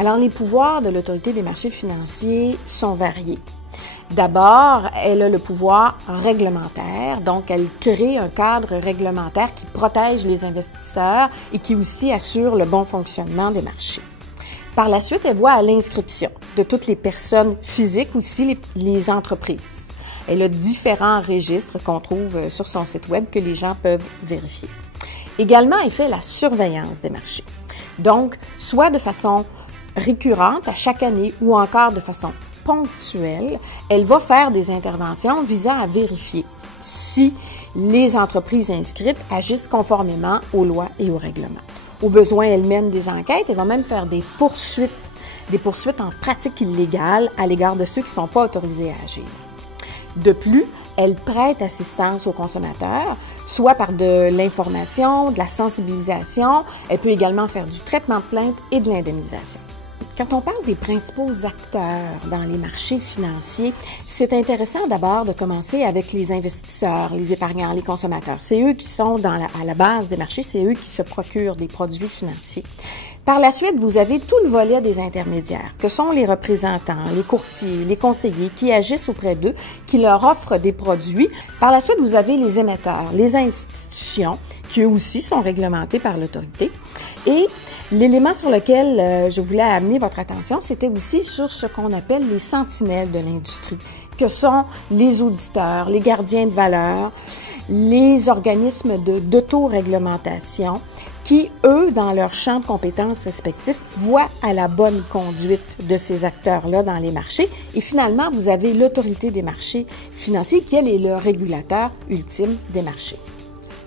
Alors, les pouvoirs de l'Autorité des marchés financiers sont variés. D'abord, elle a le pouvoir réglementaire, donc elle crée un cadre réglementaire qui protège les investisseurs et qui aussi assure le bon fonctionnement des marchés. Par la suite, elle voit à l'inscription de toutes les personnes physiques, aussi les entreprises. Elle a différents registres qu'on trouve sur son site web que les gens peuvent vérifier. Également, elle fait la surveillance des marchés. Donc, soit de façon récurrente à chaque année ou encore de façon ponctuelle, elle va faire des interventions visant à vérifier si les entreprises inscrites agissent conformément aux lois et aux règlements. Au besoin, elle mène des enquêtes, elle va même faire des poursuites en pratique illégale à l'égard de ceux qui ne sont pas autorisés à agir. De plus, elle prête assistance aux consommateurs, soit par de l'information, de la sensibilisation. Elle peut également faire du traitement de plainte et de l'indemnisation. Quand on parle des principaux acteurs dans les marchés financiers, c'est intéressant d'abord de commencer avec les investisseurs, les épargnants, les consommateurs. C'est eux qui sont à la base des marchés, c'est eux qui se procurent des produits financiers. Par la suite, vous avez tout le volet des intermédiaires, que sont les représentants, les courtiers, les conseillers qui agissent auprès d'eux, qui leur offrent des produits. Par la suite, vous avez les émetteurs, les institutions, qui eux aussi sont réglementés par l'autorité. Et l'élément sur lequel je voulais amener votre attention, c'était aussi sur ce qu'on appelle les sentinelles de l'industrie, que sont les auditeurs, les gardiens de valeur, les organismes d'autoréglementation, qui, eux, dans leur champ de compétences respectifs, voient à la bonne conduite de ces acteurs-là dans les marchés. Et finalement, vous avez l'Autorité des marchés financiers, qui, elle, est le régulateur ultime des marchés.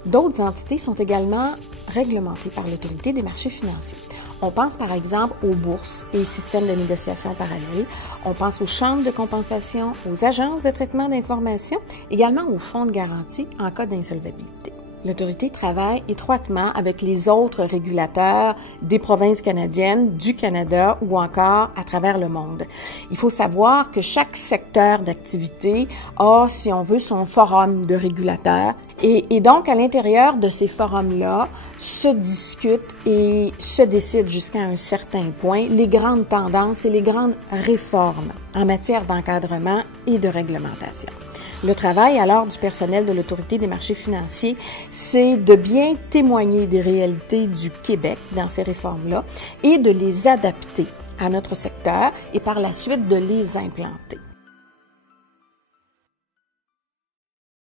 D'autres entités sont également réglementées par l'Autorité des marchés financiers. On pense par exemple aux bourses et systèmes de négociation parallèles. On pense aux chambres de compensation, aux agences de traitement d'information, également aux fonds de garantie en cas d'insolvabilité. L'Autorité travaille étroitement avec les autres régulateurs des provinces canadiennes, du Canada ou encore à travers le monde. Il faut savoir que chaque secteur d'activité a, si on veut, son forum de régulateurs. Et donc, à l'intérieur de ces forums-là, se discutent et se décident jusqu'à un certain point les grandes tendances et les grandes réformes en matière d'encadrement et de réglementation. Le travail alors du personnel de l'Autorité des marchés financiers, c'est de bien témoigner des réalités du Québec dans ces réformes-là et de les adapter à notre secteur et par la suite de les implanter.